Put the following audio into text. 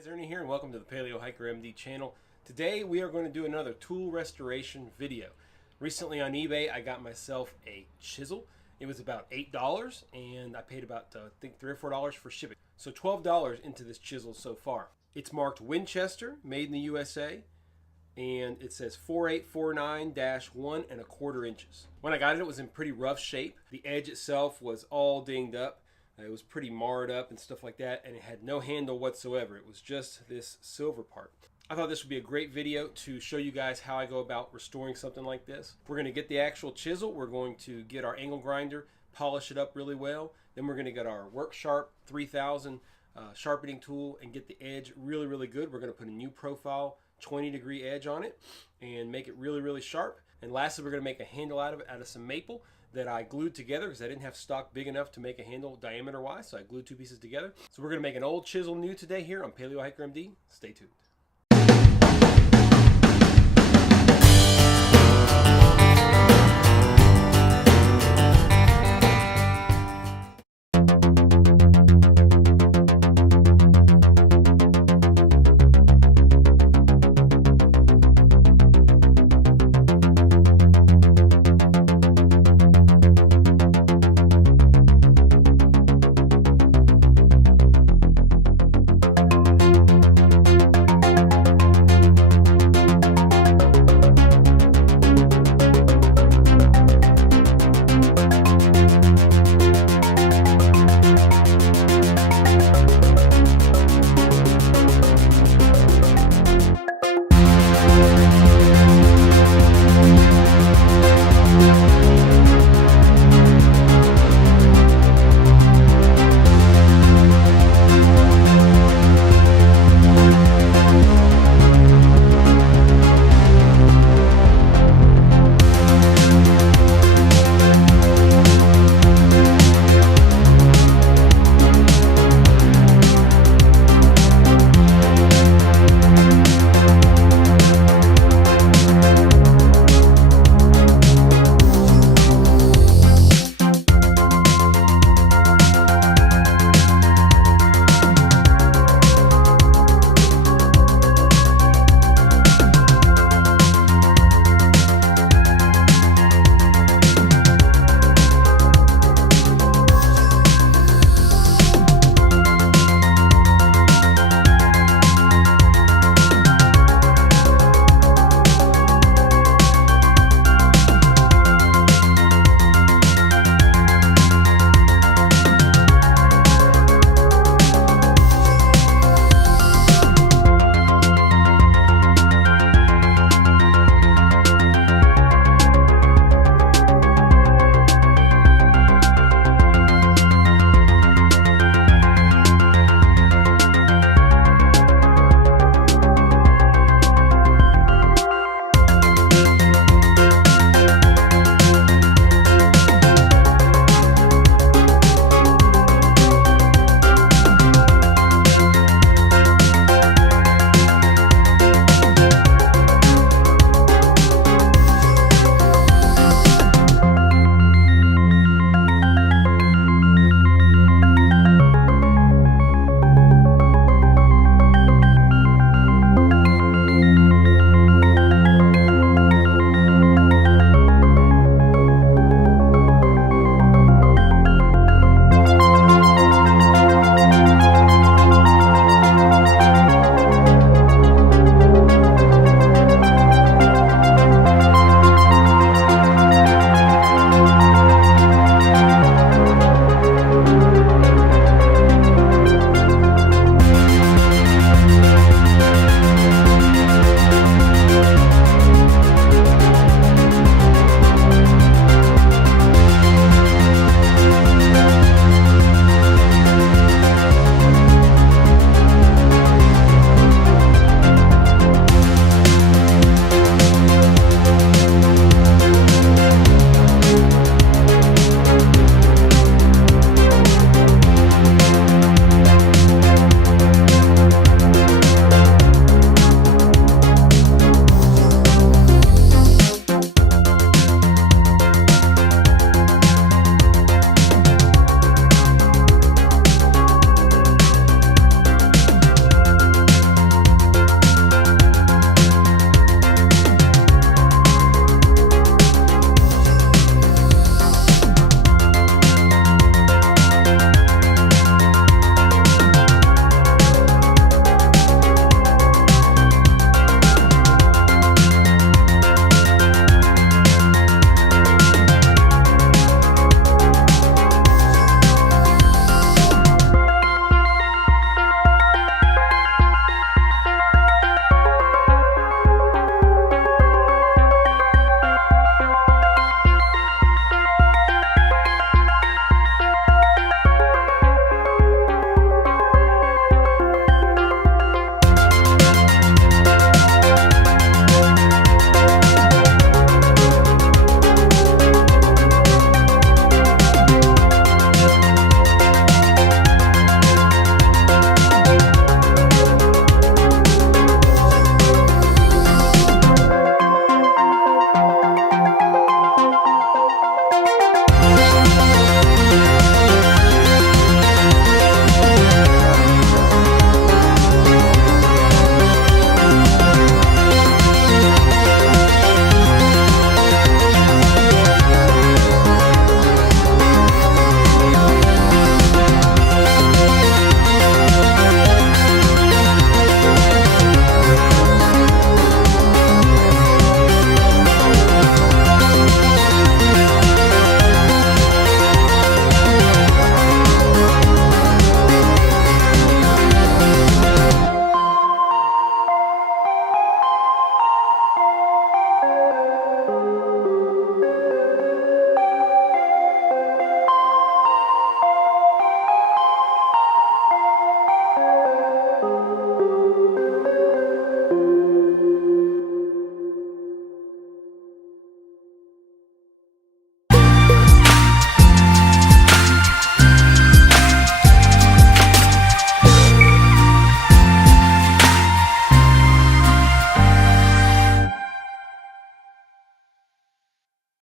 Guys, Ernie here and welcome to the Paleo Hiker MD channel. Today we are going to do another tool restoration video. Recently on eBay I got myself a chisel. It was about $8 and I paid about I think $3 or $4 for shipping. So $12 into this chisel so far. It's marked Winchester, made in the USA, and it says 4849-1 1/4 inches. When I got it, it was in pretty rough shape. The edge itself was all dinged up. It was pretty marred up and stuff like that, and it had no handle whatsoever. It was just this silver part. I thought this would be a great video to show you guys how I go about restoring something like this. We're going to get the actual chisel. We're going to get our angle grinder, polish it up really well. Then we're going to get our Work Sharp 3000 sharpening tool and get the edge really, really good. We're going to put a new profile 20-degree edge on it and make it really, really sharp. And lastly, we're going to make a handle out of some maple that I glued together because I didn't have stock big enough to make a handle diameter wise, so I glued two pieces together. So we're going to make an old chisel new today here on Paleo Hiker MD. Stay tuned.